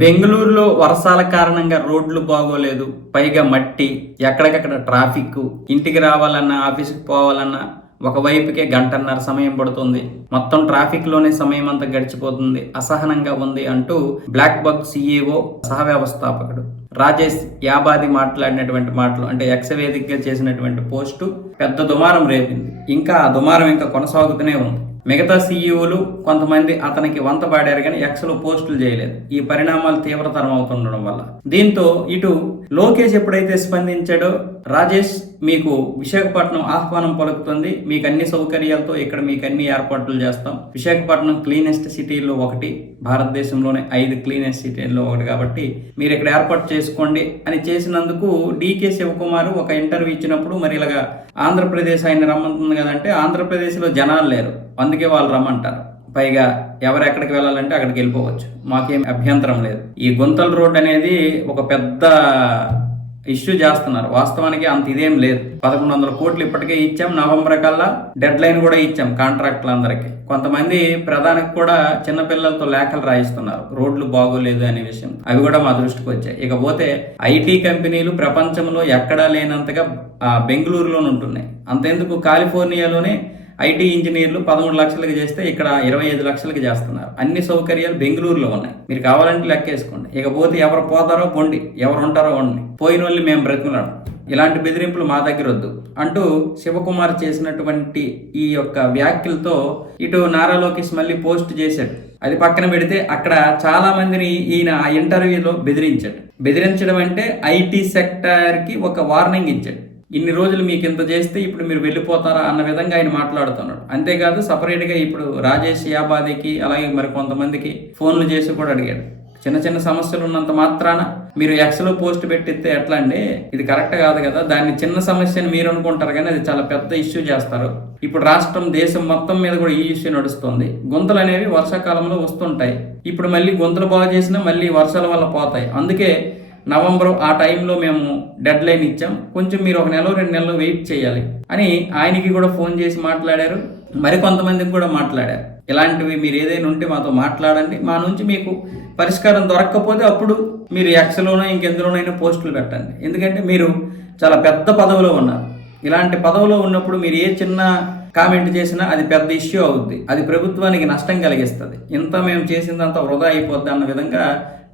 బెంగళూరులో వర్షాల కారణంగా రోడ్లు బాగోలేదు పైగా మట్టి ఎక్కడికక్కడ ట్రాఫిక్ ఇంటికి రావాలన్నా ఆఫీస్కి పోవాలన్నా ఒక వైపుకే గంటన్నర సమయం పడుతుంది. మొత్తం ట్రాఫిక్లోనే సమయం అంతా గడిచిపోతుంది. అసహనంగా ఉంది అంటూ బ్లాక్ బక్ సిఇఓ సహ వ్యవస్థాపకుడు రాజేష్ యాబాది మాట్లాడినటువంటి మాటలు అంటే యక్ష వేదికగా చేసినటువంటి పోస్టు పెద్ద దుమారం రేపింది. ఇంకా ఆ దుమారం ఇంకా కొనసాగుతూనే ఉంది. మిగతా సీఈఓలు కొంతమంది అతనికి వంత పాడారు కానీ ఎక్స్లో పోస్టులు చేయలేదు. ఈ పరిణామాలు తీవ్రతరం అవుతుండడం వల్ల. దీంతో ఇటు లోకేష్ ఎప్పుడైతే స్పందించాడో రాజేష్ మీకు విశాఖపట్నం ఆహ్వానం పలుకుతుంది. మీకు అన్ని సౌకర్యాలతో ఇక్కడ మీకు అన్ని ఏర్పాట్లు చేస్తాం. విశాఖపట్నం క్లీనెస్ట్ సిటీల్లో ఒకటి భారతదేశంలోనే ఐదు క్లీనెస్ట్ సిటీల్లో ఒకటి కాబట్టి మీరు ఇక్కడ ఏర్పాటు చేసుకోండి. అని చేసినందుకు డీకే శివకుమార్ ఒక ఇంటర్వ్యూ ఇచ్చినప్పుడు మరి ఇలాగా ఆంధ్రప్రదేశ్ ఆయన రమ్మంటుంది కదంటే ఆంధ్రప్రదేశ్లో జనాలు లేరు. అందుకే వాళ్ళు రమ్మంటారు. పైగా ఎవరెక్కడికి వెళ్ళాలంటే అక్కడికి వెళ్ళిపోవచ్చు. మాకేం అభ్యంతరం లేదు. ఈ గుంతల రోడ్ అనేది ఒక పెద్ద ఇష్యూ చేస్తున్నారు. వాస్తవానికి అంత ఇదేం లేదు. పదకొండు వందల కోట్లు ఇప్పటికే ఇచ్చాం. నవంబర్ కల్లా డెడ్ లైన్ కూడా ఇచ్చాం కాంట్రాక్టులందరికీ. కొంతమంది ప్రధానికి కూడా చిన్నపిల్లలతో లేఖలు రాయిస్తున్నారు. రోడ్లు బాగోలేదు అనే విషయం. అవి కూడా మా దృష్టికి వచ్చాయి. ఇకపోతే ఐటీ కంపెనీలు ప్రపంచంలో ఎక్కడా లేనంతగా బెంగళూరులోనే ఉంటున్నాయి. అంతెందుకు? కాలిఫోర్నియాలోనే ఐటీ ఇంజనీర్లు పదమూడు లక్షలకి చేస్తే ఇక్కడ ఇరవై ఐదు లక్షలకి చేస్తున్నారు. అన్ని సౌకర్యాలు బెంగళూరులో ఉన్నాయి. మీరు కావాలంటే లెక్కేసుకోండి. ఇకపోతే ఎవరు పోతారో పొండి. ఎవరు ఉంటారో ఉండి పోయిన వాళ్ళు మేము బ్రతికున్నాడు ఇలాంటి బెదిరింపులు మా దగ్గర వద్దు. అంటూ శివకుమార్ చేసినటువంటి ఈ యొక్క వ్యాఖ్యలతో ఇటు నారా లోకేష్ మళ్ళీ పోస్ట్ చేశాడు. అది పక్కన పెడితే అక్కడ చాలా మందిని ఈయన ఆ ఇంటర్వ్యూలో బెదిరించాడు. బెదిరించడం అంటే ఐటీ సెక్టార్కి ఒక వార్నింగ్ ఇచ్చాడు. ఇన్ని రోజులు మీకు ఇంత చేస్తే ఇప్పుడు మీరు వెళ్ళిపోతారా అన్న విధంగా ఆయన మాట్లాడుతున్నాడు. అంతేకాదు సపరేట్గా ఇప్పుడు రాజేష్ యాబాదికి అలాగే మరి కొంతమందికి ఫోన్లు చేసి కూడా అడిగాడు. చిన్న చిన్న సమస్యలు ఉన్నంత మాత్రాన మీరు ఎక్స్లో పోస్ట్ పెట్టిస్తే ఎట్లా అండి? ఇది కరెక్ట్ కాదు కదా? దాన్ని చిన్న సమస్యని మీరు అనుకుంటారు కానీ అది చాలా పెద్ద ఇష్యూ చేస్తారు. ఇప్పుడు రాష్ట్రం దేశం మొత్తం మీద కూడా ఈ ఇష్యూ నడుస్తుంది. గుంతలు అనేవి వర్షాకాలంలో వస్తుంటాయి. ఇప్పుడు మళ్ళీ గుంతలు బాగా చేసినా మళ్ళీ వర్షాల వల్ల పోతాయి. అందుకే నవంబర్ ఆ టైంలో మేము డెడ్ లైన్ ఇచ్చాం. కొంచెం మీరు ఒక నెల రెండు నెలలు వెయిట్ చేయాలి అని ఆయనకి కూడా ఫోన్ చేసి మాట్లాడారు. మరికొంతమందికి కూడా మాట్లాడారు. ఇలాంటివి మీరు ఏదైనా ఉంటే మాతో మాట్లాడండి. మా నుంచి మీకు పరిష్కారం దొరక్కపోతే అప్పుడు మీరు ఎక్స్లోనో ఇంకెందులోనైనా పోస్టులు పెట్టండి. ఎందుకంటే మీరు చాలా పెద్ద పదవిలో ఉన్నారు. ఇలాంటి పదవిలో ఉన్నప్పుడు మీరు ఏ చిన్న కామెంట్ చేసినా అది పెద్ద ఇష్యూ అవుద్ది. అది ప్రభుత్వానికి నష్టం కలిగిస్తుంది. ఇంత మేము చేసిందంతా వృధా అయిపోద్ది అన్న విధంగా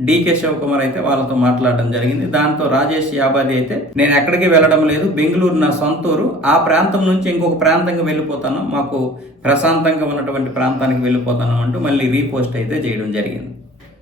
డీకే శివకుమార్ అయితే వాళ్ళతో మాట్లాడడం జరిగింది. దాంతో రాజేష్ యాబాది అయితే నేను ఎక్కడికి వెళ్ళడం లేదు. బెంగళూరు నా సొంతూరు ఆ ప్రాంతం నుంచి ఇంకొక ప్రాంతంగా వెళ్ళిపోతాను. మాకు ప్రశాంతంగా ఉన్నటువంటి ప్రాంతానికి వెళ్ళిపోతాను అంటూ మళ్ళీ రీపోస్ట్ అయితే చేయడం జరిగింది.